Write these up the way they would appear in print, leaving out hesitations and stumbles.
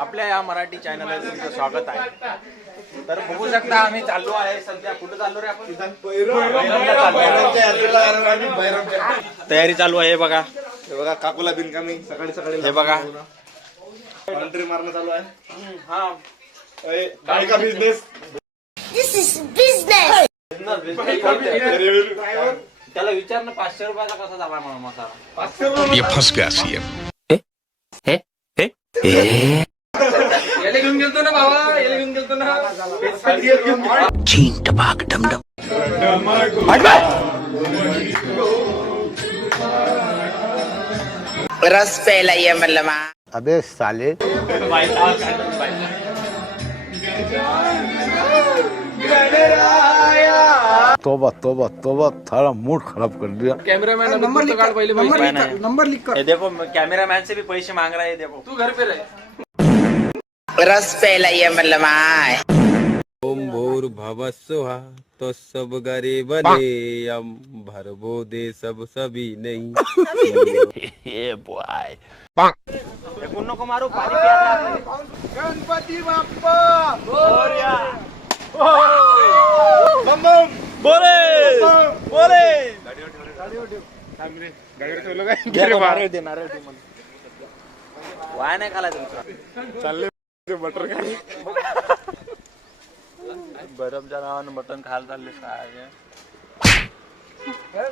आपल्या या मराठी चॅनलवर तुमचं स्वागत आहे. तर बघू शकता आम्ही चाललो आहे सध्या. कुठे चाललो रे आपण? तयारी चालू आहे बघा. हे बघा काकूला बिनकामी सकाळी सकाळी हे बघा एंट्री मारणं चालू आहे. हा काय का बिझनेस This is business. त्याला विचारणं 500 रुपयाचा कसा जावा म्हणून मसाला. ये फंस गया सीएम. याला घेऊन गेलतो ना बाबा, याला घेऊन गेलतो ना. चीन टपाक डमडम. रस प्यायला ये म्हणलं मा. अबे साले तोबा तोबा तोबा थारा मूड खराब कर दिया. कैमरामैन नंबर लिख पहले नंबर लिख कर. ये देखो कैमरामैन से भी पैसे मांग रहा है. देखो तू घर पे रह. रस प्यायला ये म्हणलं माय. ओम भूर्भुवः स्वः तो सब गरीबने यम भरवो दे सब सभी नहीं. ये कुन्नो को मारो पानी पिया. गणपती बाप्पा बोरे बोरे गाडीवर ठेवलं काय नारळ दे वाया नाही खाला तुमचा. चालले बटर खाली बरफच्या नावानं मटण खायला चालले काय.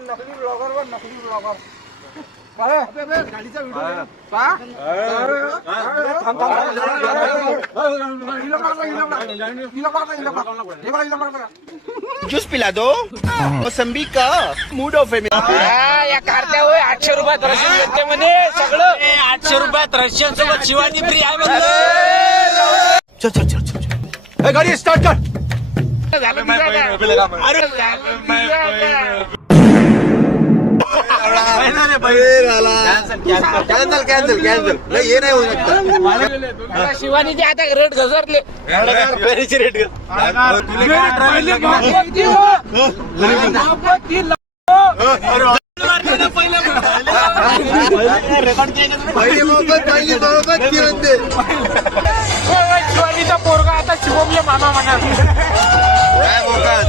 नकली ब्लॉगर वर नकली ब्लॉगर गाडीचा जूस पिला दो मोसंबी का मूड ऑफ है. या कारत्या होय 800 रुपयात रशियन भेटते म्हणे सगळं. 800 रुपयात रशियन सोबत शिवाजी फ्री आहे म्हणलं. चल चल चल चल गाड़ी स्टार्ट कर. कॅन्सल कॅन्सल कॅन्सल नाही हे नाही होऊ शकत. शिवानीचे आता रेट घसरले. पहिली मोहब्बत ती म्हणते. शिवानीचा पोरगा आता शिवमले मामा म्हणा. काय मोहब्बत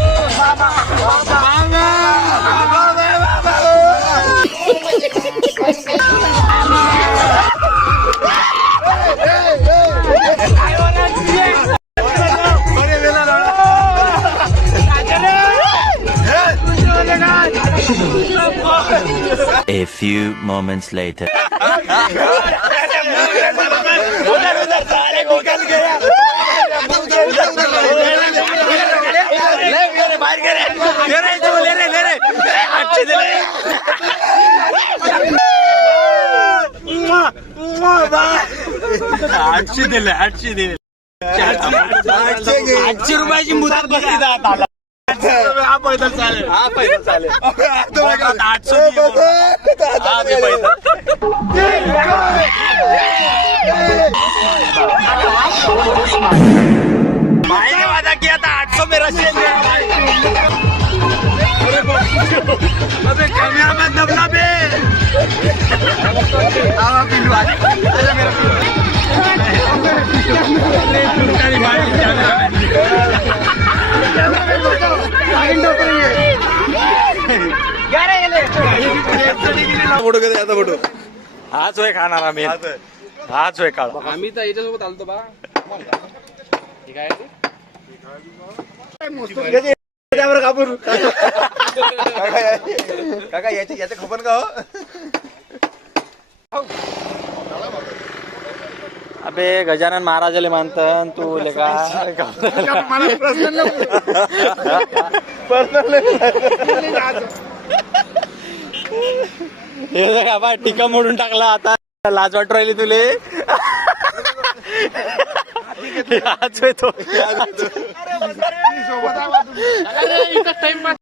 A few moments later. आठशे दिले 800 रुपयाची मुदत बसली जात. हा पैदल चालेल. 800 मायने वादा किया था 800 में रशियन. अबे कैमरामैन दबला बे. फोटो घेते आता फोटो हाच होय खाणार आम्ही. हाच होय काढ. आम्ही तर याच्यासोबत आलतो बा. कापूर काका याचे खबर का हो. अबे गजानन महाराजाले मानतन तू लेका. हे बघा बा टीका मोडून टाकला आता. लाज वाटू राहिली तुले. हाच होय तो.